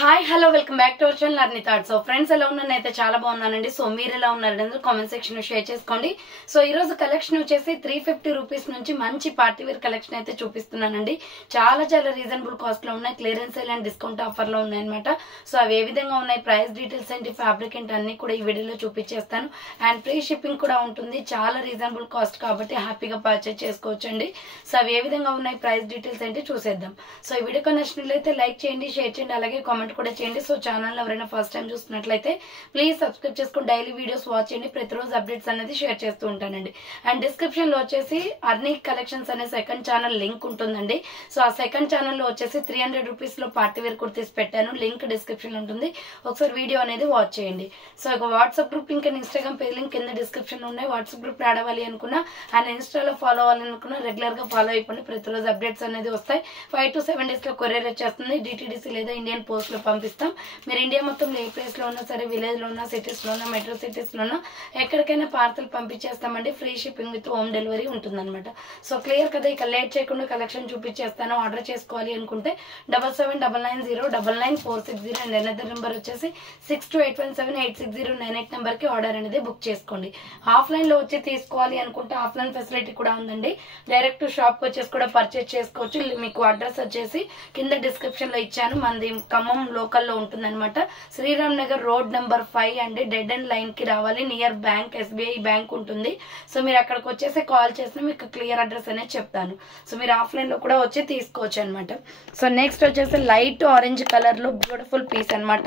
Hi hello welcome back to our channel అర్ని thoughts. So friends ఎలా ఉన్నాను అయితే చాలా బాగున్నానండి. సో మీరు ఎలా ఉన్నారంటే కామెంట్ సెక్షన్ లో షేర్ చేసుకోండి. సో ఈ రోజు కలెక్షన్ వచ్చేసి 350 రూపీస్ నుంచి మంచి పార్టీ వేర్ కలెక్షన్ అయితే చూపిస్తున్నానండి. చాలా రీజనబుల్ కాస్ట్ లో ఉన్నాయి, clearance sale and discount offer లో ఉన్నాయి అనమాట. సో అవి ఏ విధంగా ఉన్నాయి, ప్రైస్ డీటెయిల్స్ ఏంటి, ఫ్యాబ్రిక్ ఏంటి అన్ని కూడా ఈ వీడియోలో చూపించేస్తాను. అండ్ ఫ్రీ షిప్పింగ్ కూడా ఉంటుంది. చాలా రీజనబుల్ కాస్ట్ కాబట్టి హ్యాపీగా పర్చేస్ చేసుకోవచ్చండి. సో అవి ఏ విధంగా ఉన్నాయి, ప్రైస్ డీటెయిల్స్ ఏంటి చూసేద్దాం. సో ఈ వీడియో నచ్చినట్లయితే లైక్ చేయండి, షేర్ చేయండి, అలాగే కామెంట్ కూడా చేయండి. సో ఛానల్ ఎవరైనా ఫస్ట్ టైం చూస్తున్నట్లయితే ప్లీజ్ సబ్స్క్రైబ్ చేసుకుని డైలీ వీడియోస్ వాచ్ చేయండి. ప్రతిరోజు అప్డేట్స్ అనేది షేర్ చేస్తూ ఉంటానండి. అండ్ డిస్క్రిప్షన్ లో వచ్చేసి అర్నీ కలెక్షన్స్ అనే సెకండ్ ఛానల్ లింక్ ఉంటుందండి. సో ఆ సెకండ్ ఛానల్ లో వచ్చేసి 300 రూపీస్ లో పార్టీ వేర్ కుర్తీస్ పెట్టాను. లింక్ డిస్క్రిప్షన్ లో ఉంటుంది, ఒకసారి వీడియో అనేది వాచ్ చేయండి. సో ఒక వాట్సాప్ గ్రూప్ ఇంకా ఇన్స్టాగ్రామ్ పేజ్ లింక్ కింద డిస్క్రిప్షన్ లో ఉన్నాయి. వాట్సాప్ గ్రూప్ యాడ్ అవ్వాలి అనుకున్నా అండ్ ఇన్స్టాలో ఫాలో అవ్వాలనుకున్నా రెగ్యులర్ గా ఫాలో అయిపోండి. ప్రతిరోజు అప్డేట్స్ అనేది వస్తాయి. 5 to 7 days లో కొరియర్ వచ్చేస్తుంది. డిటిడిసి లేదా ఇండియన్ పోస్ట్ లో పంపిస్తాం. మీరు ఇండియా మొత్తంలో ఏ ప్లేస్ లో ఉన్నా సరే, విలేజ్ లో ఉన్నా, సిటీస్ లో ఉన్నా, మెట్రో సిటీస్ లో ఉన్నా ఎక్కడికైనా పార్సల్ పంపించేస్తామండి. Free shipping with home delivery ఉంటుందన్నమాట. సో క్లియర్ కదా. ఇక లేట్ చేయకుండా కలెక్షన్ చూపించేస్తాను. ఆర్డర్ చేసుకోవాలి అనుకుంటే 7799099460 అండ్ అనదర్ నెంబర్ వచ్చేసి 6281786098 నెంబర్ కి ఆర్డర్ అనేది బుక్ చేసుకోండి. ఆఫ్లైన్ లో వచ్చి తీసుకోవాలి అనుకుంటే ఆఫ్లైన్ ఫెసిలిటీ కూడా ఉందండి. డైరెక్ట్ షాప్ వచ్చేసి కూడా పర్చేస్ చేసుకోవచ్చు. మీకు అడ్రస్ వచ్చేసి కింద డిస్క్రిప్షన్ లో ఇచ్చాను. మనది ఖమ్మం లోకల్లో ఉంటుందన్నమాట. శ్రీరామ్ నగర్ రోడ్ నెంబర్ 5 అండి. డెడ్ అండ్ లైన్ కి రావాలి. నియర్ బ్యాంక్, SBI బ్యాంక్ ఉంటుంది. సో మీరు అక్కడికి వచ్చేసి కాల్ చేసినా మీకు క్లియర్ అడ్రస్ అనేది చెప్తాను. సో మీరు ఆఫ్లైన్ లో కూడా వచ్చి తీసుకోవచ్చు అనమాట. సో నెక్స్ట్ వచ్చేసి లైట్ ఆరెంజ్ కలర్ లో బ్యూటిఫుల్ పీస్ అనమాట.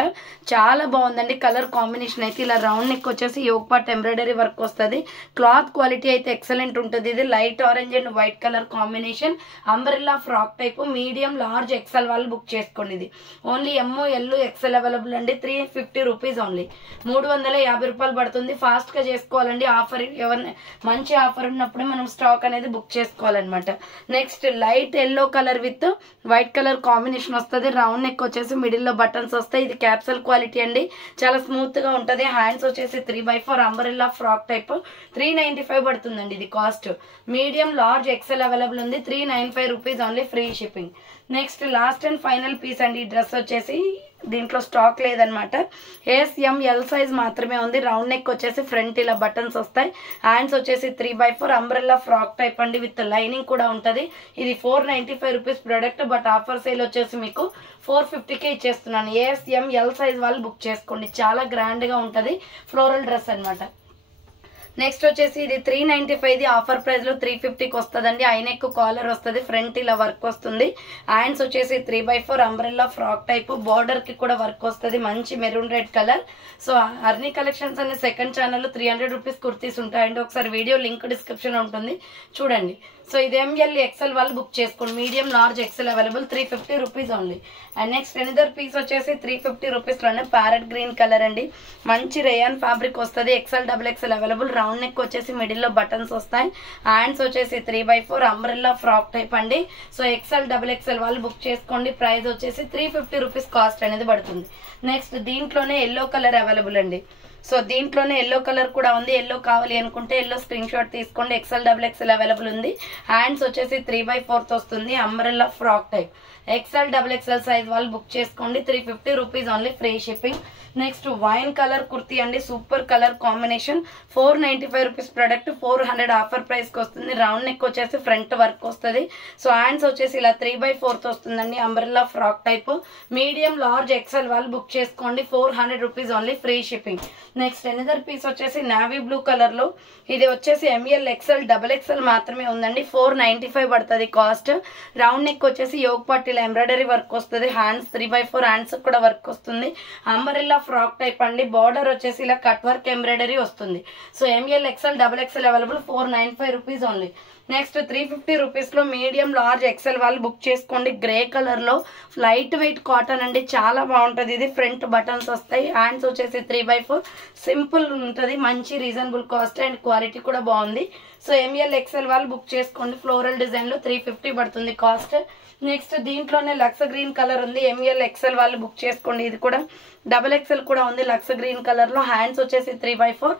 చాలా బాగుందండి కలర్ కాంబినేషన్ అయితే. ఇలా రౌండ్ నెక్ వచ్చేసి యోగ్ పార్ట్ ఎంబ్రాయిడరీ వర్క్ వస్తుంది. క్లాత్ క్వాలిటీ అయితే ఎక్సలెంట్ ఉంటుంది. ఇది light orange and white colour combination. Umbrella frock type. Medium, large, XL వాళ్ళు బుక్ చేసుకోండి. ఇది ఓన్లీ ML, XL అవైలబుల్ అండి. 350 రూపీస్ ఓన్లీ. 350 రూపాయలు పడుతుంది. ఫాస్ట్ గా చేసుకోవాలండి. ఆఫర్ ఎవరిని మంచి ఆఫర్ ఉన్నప్పుడు మనం స్టాక్ అనేది బుక్ చేసుకోవాలన్నమాట. Next light yellow colour with white colour combination వస్తుంది. రౌండ్ నెక్ వచ్చేసి మిడిల్ లో బటన్స్ వస్తాయి. ఇది క్యాప్సల్ క్వాలిటీ అండి. చాలా స్మూత్ గా ఉంటది. హ్యాండ్స్ వచ్చేసి 3/4 అంబ్రెల్లా ఫ్రాక్ టైప్. 395 పడుతుందండి ఇది cost. Medium, large, XL available ఉంది. 395 rupees only, free shipping. Next last and final piece అండి. ఈ డ్రెస్ వచ్చేసి దీంట్లో స్టాక్ లేదనమాట. SML సైజ్ మాత్రమే ఉంది. రౌండ్ నెక్ వచ్చేసి ఫ్రంట్ ఇలా బటన్స్ వస్తాయి. హ్యాండ్స్ వచ్చేసి 3/4 అంబ్రెల్లా ఫ్రాక్ టైప్ అండి. విత్ లైనింగ్ కూడా ఉంటది. ఇది 495 rupees product. But offer sale వచ్చేసి మీకు 450కే ఇచ్చేస్తున్నాను. SML సైజ్ వాళ్ళు బుక్ చేసుకోండి. చాలా గ్రాండ్ గా ఉంటది. ఫ్లోరల్ డ్రెస్ అనమాట. నెక్స్ట్ వచ్చేసి ఇది 395. ఆఫర్ ప్రైస్ లో 350కి వస్తుందండి. ఐనెక్ కాలర్ వస్తుంది. ఫ్రంట్ ఇలా వర్క్ వస్తుంది. హ్యాండ్స్ వచ్చేసి 3/4 అంబ్రెల్లా ఫ్రాక్ టైప్. బార్డర్ కి కూడా వర్క్ వస్తుంది. మంచి maroon red colour. So Arni collections అనే సెకండ్ ఛానల్ 300 రూపీస్ కుర్తీస్ ఉంటాయండి. ఒకసారి వీడియో లింక్ డిస్క్రిప్షన్ ఉంటుంది, చూడండి. సో ఇది ML, XL వాళ్ళు బుక్ చేసుకోండి. Medium, large, XL available. 350 rupees only. And next another piece వచ్చేసి 350 రూపీస్ లోనే ప్యారెట్ గ్రీన్ కలర్ అండి. మంచి రేయాన్ ఫ్యాబ్రిక్ వస్తుంది. XL, XXL available. Round neck వచ్చేసి మిడిల్ లో బటన్స్ వస్తాయి. హ్యాండ్స్ వచ్చేసి 3/4 అంబ్రెల్లా ఫ్రాక్ టైప్ అండి. సో XL, XXL వాళ్ళు బుక్ చేసుకోండి. ప్రైస్ వచ్చేసి 350 రూపీస్ కాస్ట్ అనేది పడుతుంది. నెక్స్ట్ దీంట్లోనే ఎల్లో కలర్ అవైలబుల్ అండి. సో దీంట్లోనే ఎల్లో కలర్ కూడా ఉంది. ఎల్లో కావాలి అనుకుంటే ఎల్లో స్క్రీన్ షాట్ తీసుకోండి. XL, XXL అవైలబుల్ ఉంది. హ్యాండ్స్ వచ్చేసి 3/4 వస్తుంది. Umbrella frock type. XL, XXL size వాళ్ళు బుక్ చేసుకోండి. 350 rupees only, free shipping. Next wine colour kurti అండి. Super colour combination. 495 rupees product. 400 offer price కి వస్తుంది. రౌండ్ నెక్ వచ్చేసి ఫ్రంట్ వర్క్ వస్తుంది. సో హ్యాండ్స్ వచ్చేసి ఇలా 3/4 వస్తుందండి. Umbrella frock type. Medium, large, XL వాళ్ళు బుక్ చేసుకోండి. 400 rupees only, free shipping. Next another piece వచ్చేసి నావీ బ్లూ కలర్ లో. ఇది వచ్చేసి ML, XL, XXL మాత్రమే ఉందండి. 495 పడుతుంది కాస్ట్. రౌండ్ నెక్ వచ్చేసి యోగ్ పార్ట్ ఇలా ఎంబ్రాయిడరీ వర్క్ వస్తుంది. హ్యాండ్స్ 3/4 హ్యాండ్స్ కూడా వర్క్ వస్తుంది. అంబ్రెల్లా ఫ్రాక్ టైప్ అండి. బార్డర్ వచ్చేసి ఇలా కట్ వర్క్ ఎంబ్రాయిడరీ వస్తుంది. So ML, XL, XXL available. 495 rupees only. Next 350 rupees లో మీడియం, లార్జ్, XL వాళ్ళు బుక్ చేసుకోండి. గ్రే కలర్ లో లైట్ వెయిట్ కాటన్ అండి. చాలా బాగుంటది. ఇది ఫ్రంట్ బటన్స్ వస్తాయి. హ్యాండ్స్ వచ్చేసి 3/4 సింపుల్ ఉంటది. మంచి రీజనబుల్ కాస్ట్ అండ్ క్వాలిటీ కూడా బాగుంది. సో ML, XL వాళ్ళు బుక్ చేసుకోండి. ఫ్లోరల్ డిజైన్ లో 350 పడుతుంది కాస్ట్. నెక్స్ట్ దీంట్లోనే లక్స్ గ్రీన్ కలర్ ఉంది. ML, XL వాళ్ళు బుక్ చేసుకోండి. ఇది కూడా XXL కూడా ఉంది లక్స్ గ్రీన్ కలర్ లో. హ్యాండ్స్ వచ్చేసి 3/4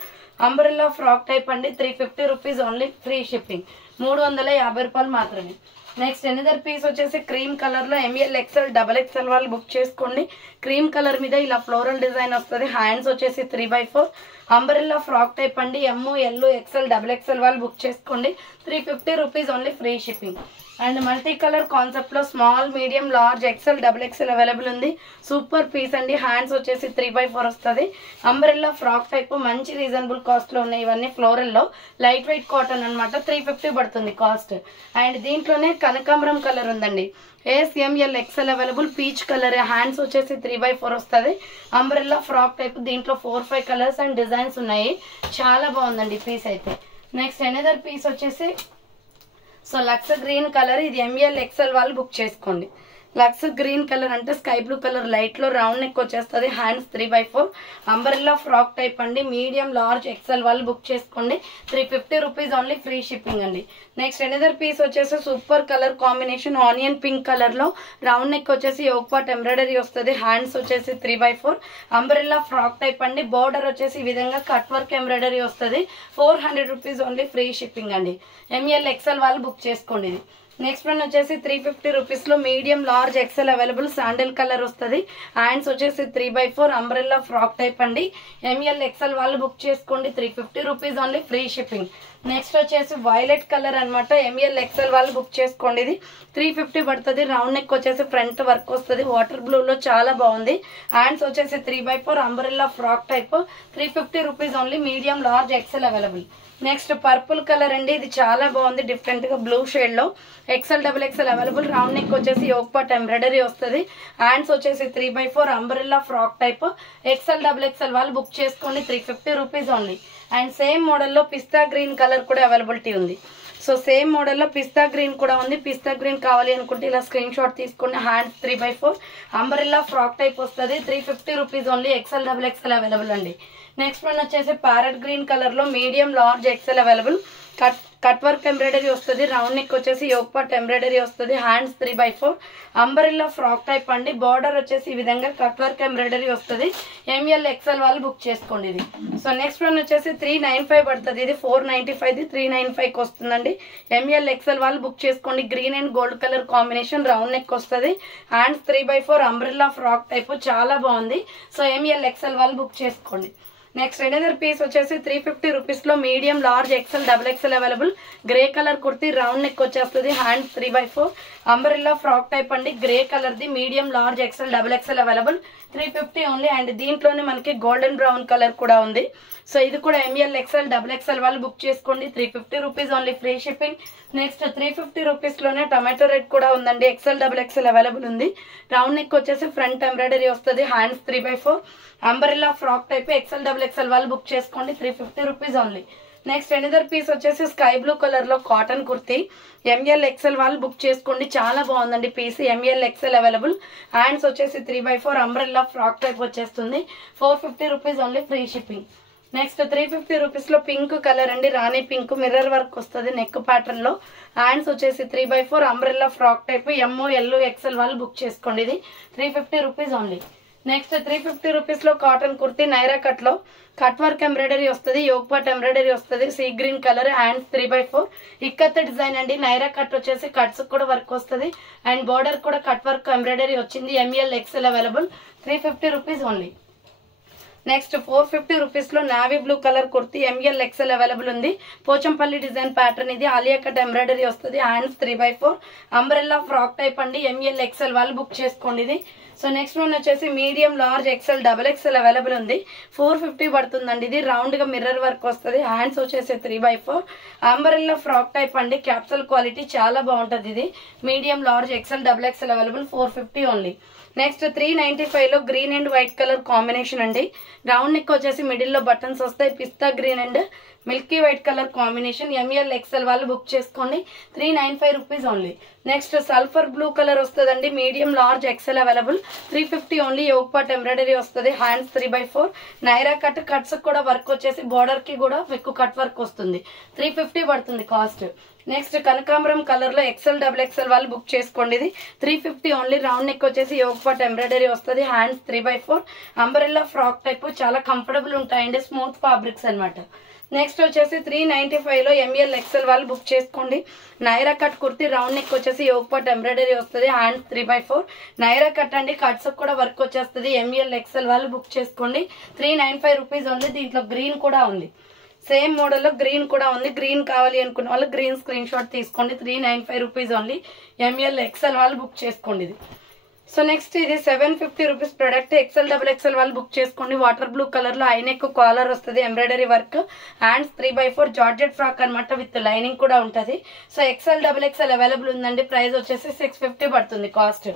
అంబ్రెల్లా ఫ్రాక్ టైప్ అండి. 350 రూపీస్ ఓన్లీ, ఫ్రీ షిప్పింగ్. 350 రూపాయలు మాత్రమే. నెక్స్ట్ ఎనదర్ పీస్ వచ్చేసి క్రీమ్ కలర్ లో ఎంఎల్ ఎక్స్ఎల్ డబల్ ఎక్స్ఎల్ వాళ్ళు బుక్ చేసుకోండి. క్రీమ్ కలర్ మీద ఇలా ఫ్లోరల్ డిజైన్ వస్తుంది. హ్యాండ్స్ వచ్చేసి 3/4 అంబ్రెల్లా ఫ్రాక్ టైప్ అండి. ML XL డబల్ ఎక్స్ఎల్ వాళ్ళు బుక్ చేసుకోండి. 350 rupees only, free shipping. And multi colour concept లో small, medium, large, XL double XL available ఉంది. సూపర్ పీస్ అండి. హ్యాండ్స్ వచ్చేసి 3/4 వస్తుంది. అంబ్రెల్లా ఫ్రాక్ టైప్, మంచి రీజనబుల్ కాస్ట్ లో ఉన్నాయి. ఇవన్నీ ఫ్లోరల్ లో లైట్ వెయిట్ కాటన్ అనమాట. 350 పడుతుంది కాస్ట్. అండ్ దీంట్లోనే కనకాంబరం కలర్ ఉందండి. SML XL available. Peach colour, hands వచ్చేసి 3/4 వస్తుంది. Umbrella frock type. దీంట్లో 4-5 కలర్స్ అండ్ డిజైన్స్ ఉన్నాయి. చాలా బాగుందండి పీస్ అయితే. నెక్స్ట్ ఎనదర్ పీస్ వచ్చేసి సో లక్స్ గ్రీన్ కలర్. ఇది ML XL వాళ్ళు బుక్ చేసుకోండి. లక్స్ గ్రీన్ కలర్ అంటే స్కై బ్లూ కలర్, లైట్ లో రౌండ్ నెక్ వచ్చేస్తుంది. హ్యాండ్స్ 3/4 అంబ్రెల్లా ఫ్రాక్ టైప్ అండి. మీడియం, లార్జ్, XL వాళ్ళు బుక్ చేసుకోండి. 350 రూపీస్ ఓన్లీ, ఫ్రీ షిప్పింగ్ అండి. నెక్స్ట్ ఎనదర్ పీస్ వచ్చేసి super colour combination, onion pink colour లో రౌండ్ నెక్ వచ్చేసి యోక్ పార్ట్ ఎంబ్రాయిడరీ వస్తుంది. హ్యాండ్స్ వచ్చేసి 3/4 అంబ్రెల్లా ఫ్రాక్ టైప్ అండి. బోర్డర్ వచ్చేసి ఈ విధంగా కట్ వర్క్ ఎంబ్రాయిడరీ వస్తుంది. 400 రూపీస్ ఓన్లీ, ఫ్రీ షిప్పింగ్ అండి. ML XL వాళ్ళు బుక్ చేసుకోండి. ఇది నెక్స్ట్ వన్ వచ్చేసి 350 రూపీస్ లో medium, large, XL available. Sandal colour వస్తుంది. హ్యాండ్స్ వచ్చేసి 3/4 అంబ్రెల్లా ఫ్రాక్ టైప్ అండి. ML XL వాళ్ళు బుక్ చేసుకోండి. 350 rupees only, free shipping. Next వచ్చేసి వైలెట్ కలర్ అనమాట. ML XL వాళ్ళు బుక్ చేసుకోండి. ఇది 350 పడుతుంది. రౌండ్ నెక్ వచ్చేసి ఫ్రంట్ వర్క్ వస్తుంది. వాటర్ బ్లూ లో చాలా బాగుంది. హ్యాండ్స్ వచ్చేసి 3/4 umbrella frock type. 350 rupees only, medium, large, XL available. Next purple colour అండి. ఇది చాలా బాగుంది, డిఫరెంట్ గా బ్లూ షేడ్ లో. XL double XL available. Round neck వచ్చేసి యోక్ పార్ట్ ఎంబ్రాయిడరీ వస్తుంది. హ్యాండ్స్ వచ్చేసి 3/4 umbrella frock type. XL double XL వాళ్ళు బుక్ చేసుకోండి. 350 rupees only. And same model లో పిస్తా గ్రీన్ కలర్ కూడా అవైలబిలిటీ ఉంది. సో సేమ్ మోడల్ లో పిస్తా గ్రీన్ కూడా ఉంది. పిస్తా గ్రీన్ కావాలి అనుకుంటే ఇలా స్క్రీన్ షాట్ తీసుకోండి. హ్యాండ్స్ 3/4 అంబ్రెల్లా ఫ్రాక్ టైప్ వస్తుంది. 350 rupees only. XL double XL available అండి. నెక్స్ట్ వన్ వచ్చేసి ప్యారెట్ గ్రీన్ కలర్ లో medium, large, XL available. Cut work embroidery వస్తుంది. రౌండ్ నెక్ వచ్చేసి యోక్ పార్ట్ ఎంబ్రాయిడరీ వస్తుంది. హ్యాండ్స్ 3/4 అంబ్రెల్లా ఫ్రాక్ టైప్ అండి. Border వచ్చేసి ఈ విధంగా కట్ వర్క్ ఎంబ్రాయిడరీ వస్తుంది. ML XL వాళ్ళు బుక్ చేసుకోండి. ఇది సో నెక్స్ట్ వన్ వచ్చేసి 395 పడుతుంది. ఇది 495, 395 వస్తుందండి. ML XL వాళ్ళు బుక్ చేసుకోండి. Green and gold colour combination, round neck వస్తుంది. హ్యాండ్స్ 3/4 అంబ్రెల్లా ఫ్రాక్ టైప్, చాలా బాగుంది. సో ML XL వాళ్ళు బుక్ చేసుకోండి. నెక్స్ట్ ఎనదర్ పీస్ వచ్చేసి 350 రూపీస్ లో medium, large, XL double XL available. Grey colour kurti, round neck వచ్చేస్తుంది. హ్యాండ్స్ 3/4 అంబ్రెల్లా ఫ్రాక్ టైప్ అండి. Grey colour the, medium, large, XL double XL available. 350 only. And దీంట్లోనే మనకి golden brown colour కూడా ఉంది. So ఇది కూడా ML XL డబల్ XL వాళ్ళు book చేసుకోండి. 350 rupees only, free shipping. Next 350 rupees లోనే టమాటో రెడ్ కూడా ఉందండి. XL డబల్ XL అవైలబుల్ ఉంది. రౌండ్ నెక్ వచ్చేసి ఫ్రంట్ ఎంబ్రాయిడరీ వస్తుంది. Hands 3/4 umbrella frock type. XL double XL వాళ్ళు బుక్ చేసుకోండి. 350 rupees only. Next another piece వచ్చేసి స్కై బ్లూ కలర్ లో కాటన్ కుర్తీ. ML XL వాళ్ళు బుక్ చేసుకోండి. చాలా బాగుందండి piece. ML XL available. Hands వచ్చేసి 3/4 అంబ్రెల్లా ఫ్రాక్ టైప్ వచ్చేస్తుంది. 450 rupees only, free shipping. Next 350 rupees లో పింక్ కలర్ అండి. రాణి పింక్, మిర్రర్ వర్క్ వస్తుంది నెక్ ప్యాటర్న్ లో. హ్యాండ్స్ వచ్చేసి 3/4 umbrella frock type. ML XL వాళ్ళు బుక్ చేసుకోండి. ఇది 350 రూపీస్ ఓన్లీ. నెక్స్ట్ 350 రూపీస్ లో కాటన్ కుర్తీ నైరా కట్ లో కట్ వర్క్ ఎంబ్రాయిడరీ వస్తుంది. యోక్ పార్ట్ ఎంబ్రాయిడరీ వస్తుంది. Sea green colour. Hands 3/4 ikat design అండి. నైరా కట్ వచ్చేసి కట్స్ కూడా వర్క్ వస్తుంది. అండ్ బార్డర్ కూడా కట్ వర్క్ ఎంబ్రాయిడరీ వచ్చింది. ML XL available. 350 rupees only. Next 450 rupees లో navy blue colour kurti. ML XL available ఉంది. పోచంపల్లి డిజైన్ ప్యాటర్న్ ఇది. ఆలియా కట్ ఎంబ్రాయిడరీ వస్తుంది. హ్యాండ్స్ 3/4 అంబ్రెల్లా ఫ్రాక్ టైప్ అండి. ML XL వాళ్ళు బుక్ చేసుకోండి. ఇది సో నెక్స్ట్ వన్ వచ్చేసి medium, large, XL double XL available ఉంది. 450 పడుతుందండి. ఇది రౌండ్ గా మిర్రర్ వర్క్ వస్తుంది. హ్యాండ్స్ వచ్చేసి 3/4 అంబ్రెల్లా ఫ్రాక్ టైప్ అండి. క్యాప్సూల్ క్వాలిటీ, చాలా బాగుంటది. ఇది medium, large, XL double XL available. 450 only. Next 395 లో green and white colour combination అండి. రౌండ్ నెక్ వచ్చేసి మిడిల్ లో బటన్స్ వస్తాయి. Pista green and milky white colour combination. ML XL వాళ్ళు బుక్ చేసుకోండి. 395 rupees only. Next sulphur blue colour వస్తుందండి. Medium, large, XL available. 350 only. Yoke part embroidery వస్తుంది. Hands 3/4 Naira cut. Cuts కూడా work వచ్చేసి border కి కూడా ఎక్కువ కట్ వర్క్ వస్తుంది. 350 పడుతుంది కాస్ట్. నెక్స్ట్ కనకాంబరం కలర్ లో XL డబల్ XL వాళ్ళు బుక్ చేసుకోండి. ఇది 350 ఓన్లీ. రౌండ్ నెక్ వచ్చేసి యోక్ పార్ట్ ఎంబ్రాయిడరీ వస్తుంది. హ్యాండ్స్ 3/4 అంబ్రెల్లా ఫ్రాక్ టైప్, చాలా కంఫర్టబుల్ ఉంటాయండి. స్మూత్ ఫ్యాబ్రిక్స్ అనమాట. నెక్స్ట్ వచ్చేసి 395లో ఎంఎల్ ఎక్సెల్ వాళ్ళు బుక్ చేసుకోండి. Naira cut kurti round neck వచ్చేసి యోగ్ పార్ట్ ఎంబ్రాయిడరీ వస్తుంది. హ్యాండ్స్ 3/4 నైరా కట్ అండి. కట్స్ కూడా వర్క్ వచ్చేస్తుంది. ఎంఎల్ ఎక్సెల్ వాళ్ళు బుక్ చేసుకోండి. 395 రూపీస్ ఓన్లీ. దీంట్లో గ్రీన్ కూడా ఉంది, సేమ్ మోడల్లో గ్రీన్ కూడా ఉంది. గ్రీన్ కావాలి అనుకున్న వాళ్ళు గ్రీన్ స్క్రీన్ షాట్ తీసుకోండి. 395 రూపీస్ ఓన్లీ. ఎంఎల్ ఎక్సెల్ వాళ్ళు బుక్ చేసుకోండి ఇది. సో నెక్స్ట్ ఇది 750 rupees product. XL double XL వాళ్ళు బుక్ చేసుకోండి. వాటర్ బ్లూ కలర్ లో ఐనెక్ కాలర్ వస్తుంది, embroidery work, hands 3/4 georgette frock అనమాట, విత్ లైనింగ్ కూడా ఉంటుంది. So XL double XL available ఉందండి. ప్రైస్ వచ్చేసి 650 పడుతుంది కాస్ట్.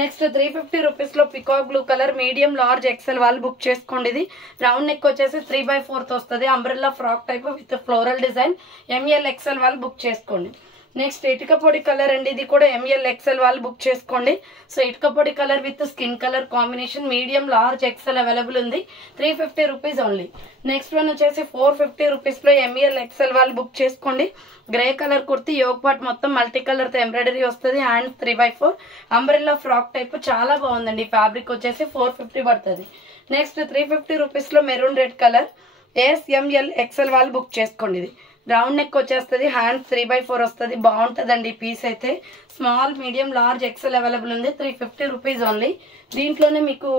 నెక్స్ట్ 350 రూపీస్ లో peacock blue colour medium large XL వాళ్ళు బుక్ చేసుకోండి. ఇది రౌండ్ నెక్ వచ్చేసి 3/4 వస్తుంది. Umbrella frock type with floral design. M L XL వాళ్ళు బుక్ చేసుకోండి. నెక్స్ట్ ఇటుక పొడి కలర్ అండి. ఇది కూడా ఎంఎల్ ఎక్సెల్ వాళ్ళు బుక్ చేసుకోండి. సో ఇటుక పొడి colour with skin colour combination, medium large XL available ఉంది. 350 రూపీస్ ఓన్లీ. నెక్స్ట్ వన్ వచ్చేసి 450 రూపీస్ లో ఎంఎల్ ఎక్సెల్ వాళ్ళు బుక్ చేసుకోండి. Grey colour kurti yoke part మొత్తం మల్టీ కలర్ తో ఎంబ్రాయిడరీ వస్తుంది. హ్యాండ్స్ 3/4 అంబ్రెల్లా ఫ్రాక్ టైప్ చాలా బాగుందండి. ఫ్యాబ్రిక్ వచ్చేసి 450 పడుతుంది. నెక్స్ట్ 350 రూపీస్ లో maroon red colour S M L XL వాళ్ళు బుక్ చేసుకోండి. ఇది రౌండ్ నెక్ వచ్చేస్తుంది. హ్యాండ్స్ 3/4 వస్తుంది. బాగుంటుందండి పీస్ అయితే. Small medium large XL available ఉంది. 350 రూపీస్ ఓన్లీ. దీంట్లోనే మీకు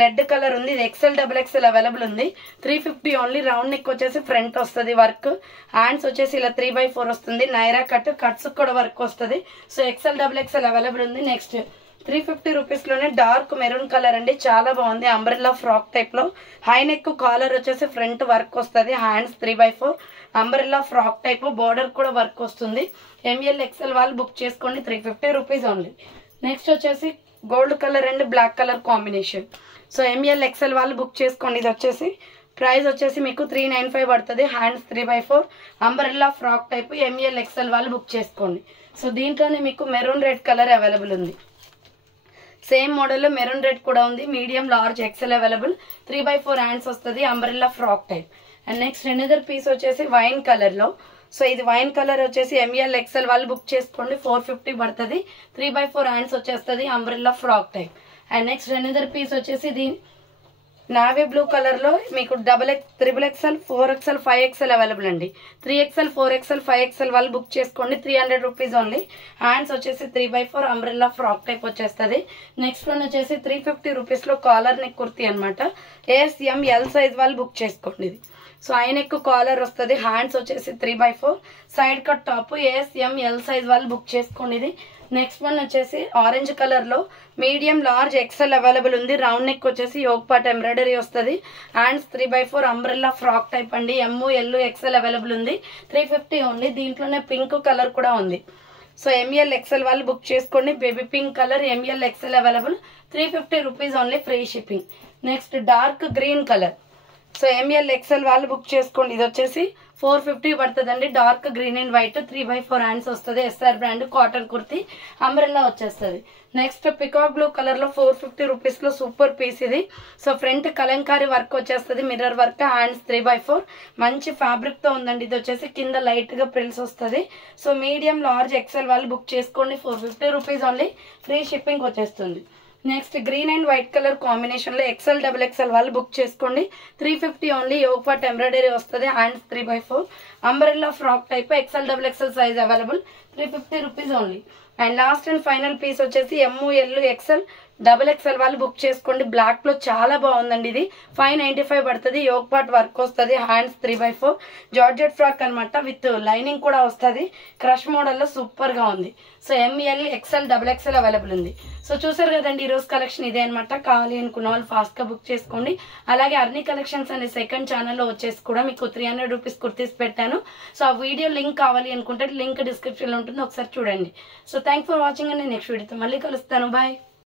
రెడ్ కలర్ ఉంది. ఇది ఎక్సెల్ డబుల్ ఎక్సెల్ అవైలబుల్ ఉంది. 350 ఓన్లీ. రౌండ్ నెక్ వచ్చేసి ఫ్రంట్ వస్తుంది వర్క్. హ్యాండ్స్ వచ్చేసి ఇలా 3/4 వస్తుంది. నైరా కట్, కట్స్ కూడా వర్క్ వస్తుంది. So XL double XL available ఉంది. నెక్స్ట్ 350 రూపీస్ లోనే డార్క్ మెరూన్ కలర్ అండి. చాలా బాగుంది. అంబ్రెల్లా ఫ్రాక్ టైప్ లో హై నెక్ కాలర్ వచ్చేసి ఫ్రంట్ వర్క్ వస్తుంది. Hands 3/4 umbrella frock type, border కూడా వర్క్ వస్తుంది. ఎంఎల్ ఎక్సెల్ వాళ్ళు బుక్ చేసుకోండి. 350 రూపీస్ ఓన్లీ. నెక్స్ట్ వచ్చేసి gold colour and black colour combination. So ML XL వాళ్ళు బుక్ చేసుకోండి. ఇది వచ్చేసి ప్రైస్ వచ్చేసి మీకు 395 పడుతుంది. Hands 3/4 umbrella frock type. ML XL వాళ్ళు బుక్ చేసుకోండి. సో దీంట్లోనే మీకు మెరూన్ రెడ్ కలర్ అవైలబుల్ ఉంది. సేమ్ మోడల్లో మెరూన్ రెడ్ కూడా ఉంది. Medium large XL available. 3/4 hands వస్తుంది. Umbrella frock type. And next another piece వచ్చేసి వైన్ కలర్ లో. సో ఇది వైన్ కలర్ వచ్చేసి ఎంఎల్ ఎక్సెల్ వాళ్ళు బుక్ చేసుకోండి. 450 పడుతుంది. 3/4 హ్యాండ్స్ వచ్చేస్తుంది. Umbrella frock type. And next another piece వచ్చేసి ఇది నావీ బ్లూ కలర్ లో మీకు XXL, 4XL, 5XL అవైలబుల్ అండి. 3XL, 4XL, 5XL వాళ్ళు బుక్ చేసుకోండి. 300 రూపీస్ ఓన్లీ. హ్యాండ్స్ వచ్చేసి 3/4 అంబ్రెల్లా ఫ్రాక్ టైప్ వచ్చేస్తుంది. నెక్స్ట్ వన్ వచ్చేసి 350 రూపీస్ లో కాలర్ నెక్ కుర్తీ అనమాట. ఎస్ఎంఎల్ సైజ్ వాళ్ళు బుక్ చేసుకోండి. ఇది సో ఐ నెక్ కాలర్ వస్తుంది. హ్యాండ్స్ వచ్చేసి 3/4 side cut top. S M L size వాళ్ళు బుక్ చేసుకోండి. ఇది నెక్స్ట్ వన్ వచ్చేసి ఆరెంజ్ కలర్ లో మీడియం లార్జ్ ఎక్సెల్ అవైలబుల్ ఉంది. రౌండ్ నెక్ వచ్చేసి యోగ్ పార్ట్ ఎంబ్రాయిడరీ వస్తుంది. హ్యాండ్స్ 3/4 అంబ్రెల్లా ఫ్రాక్ టైప్ అండి. ఎల్ ఎక్సెల్ అవైలబుల్ ఉంది. 350 ఓన్లీ. దీంట్లోనే పింక్ కలర్ కూడా ఉంది. సో ఎంఎల్ ఎక్సెల్ వాళ్ళు బుక్ చేసుకోండి. Baby pink colour M L XL available. 350 rupees only, free shipping. Next dark green colour. So ML XL వాళ్ళు book చేసుకోండి. ఇది వచ్చేసి 450 పడుతుందండి. Dark green and white 3/4 hands వస్తుంది. SR brand cotton kurti umbrella వచ్చేస్తుంది. Next peacock blue colour లో 450 rupees లో super piece ఇది. సో ఫ్రంట్ కలంకారీ వర్క్ వచ్చేస్తుంది. Mirror work. హ్యాండ్స్ 3/4 మంచి ఫ్యాబ్రిక్ తో ఉందండి. ఇది వచ్చేసి కింద లైట్ గా ప్రిల్స్ వస్తుంది. సో మీడియం లార్జ్ ఎక్సెల్ వాళ్ళు బుక్ చేసుకోండి. 450 రూపీస్ ఓన్లీ, ఫ్రీ షిప్పింగ్ వచ్చేస్తుంది. Next green and white colour combination లో ఎక్సెల్ డబుల్ ఎక్సెల్ వాళ్ళు బుక్ చేసుకోండి. 350 ఓన్లీ. యోగ్ పార్ట్ ఎంబ్రాయిడరీ వస్తుంది. Hands 3/4 umbrella frock type. XL double XL size available. 350 rupees only. And last and final piece వచ్చేసి L XL double XL వాళ్ళు book చేసుకోండి. Black లో చాలా బాగుందండి. ఇది 595 పడుతుంది. యోగ్ పార్ట్ వర్క్ వస్తుంది. హ్యాండ్స్ 3/4 జార్జెట్ ఫ్రాక్ అనమాట, విత్ లైనింగ్ కూడా వస్తుంది. క్రష్ మోడల్ లో సూపర్ గా ఉంది. So ML XL double XL available ఉంది. సో చూసారు కదండి, ఈ రోజు కలెక్షన్ ఇదే అనమాట. కావాలి అనుకున్న వాళ్ళు ఫాస్ట్ గా బుక్ చేసుకోండి. అలాగే అర్నీ కలెక్షన్స్ అనే సెకండ్ ఛానల్లో వచ్చేసి కూడా మీకు 300 రూపీస్ కుర్తీస్ పెట్టాను. సో ఆ వీడియో లింక్ కావాలి అనుకుంటే లింక్ డిస్క్రిప్షన్ లో ఉంటుంది, ఒకసారి చూడండి. సో థ్యాంక్ ఫర్ వాచింగ్ అండి. నెక్స్ట్ వీడియోతో మళ్ళీ కలుస్తాను. బాయ్.